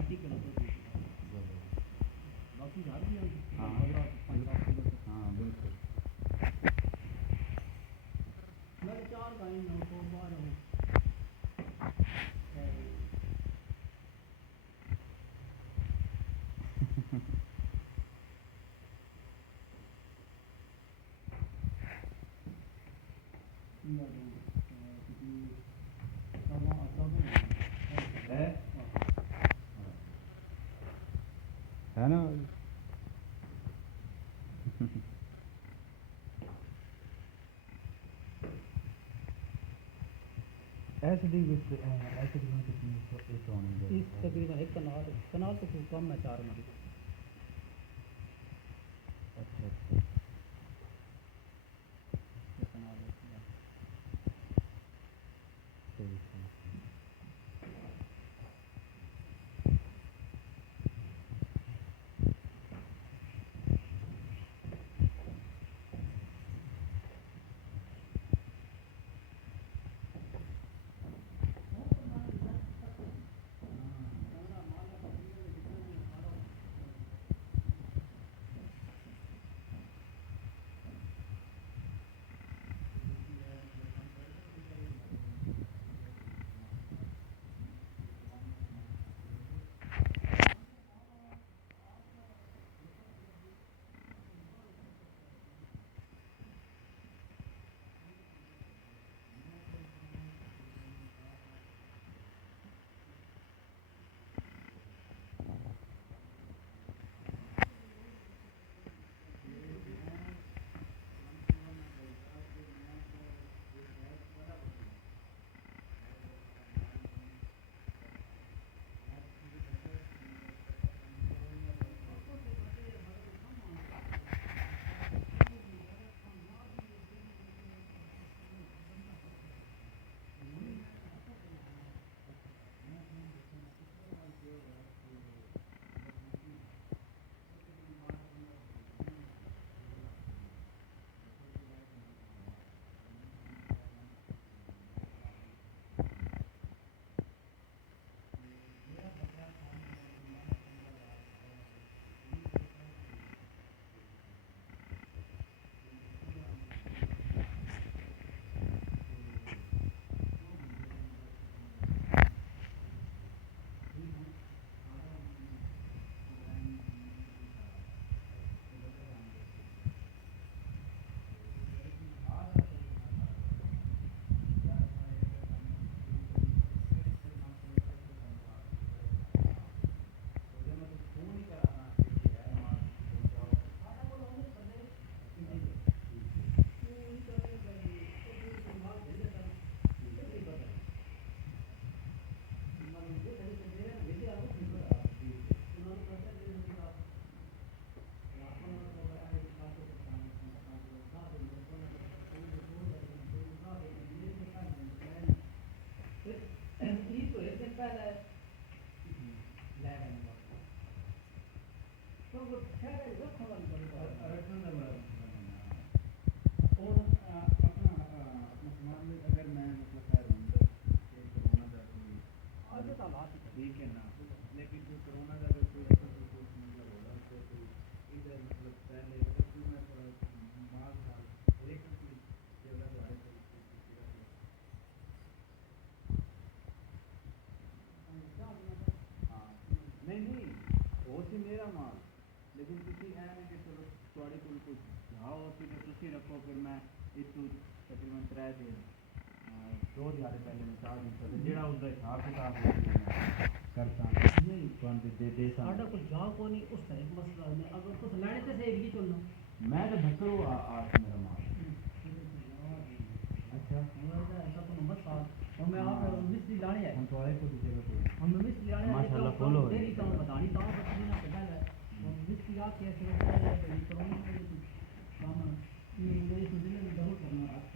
35 kilo तो बाकी यार भी हाँ हाँ बिल्कुल मेरे 4 गाय 912 है ना ऐसे डी विच ऐसे डी में कितनी इस होनी इस तकरीबन एक कनाल तो खूब कम है 4 में अच्छा अच्छा कनाल ठीक है ठीक है ना लेकिन फिर कोरोना का अगर कोई ऐसा कुछ मतलब होगा तो फिर इधर मतलब पहले फिर मैं थोड़ा माल डाल एक जगह तो आए तो हाँ नहीं नहीं वो सी मेरा माल लेकिन किसी है नहीं कि चलो थोड़ी कुछ हाँ होती तो तुसी रखो फिर मैं इतू तकरीबन 3 दिन 2 दिहाड़े पहले मैं 4 दिन पहले जेड़ा उसका हिसाब किताब करता दे साढ़ा कुछ जा को नहीं उस तरह एक मसला है अगर कुछ लेने से एक ही चलना मैं तो भक्करो आज मेरा माल अच्छा ऐसा तो नंबर साल और मैं आप मिस्त्री लाने है हम तो आए को दूसरे को हम मिस्त्री लाने माशाल्लाह फुल हो रही काम बतानी काम बच्ची ना पता है और मिस्त्री आ के ऐसे होता है कि कोरोना में काम ये मेरी सुनने में बहुत करना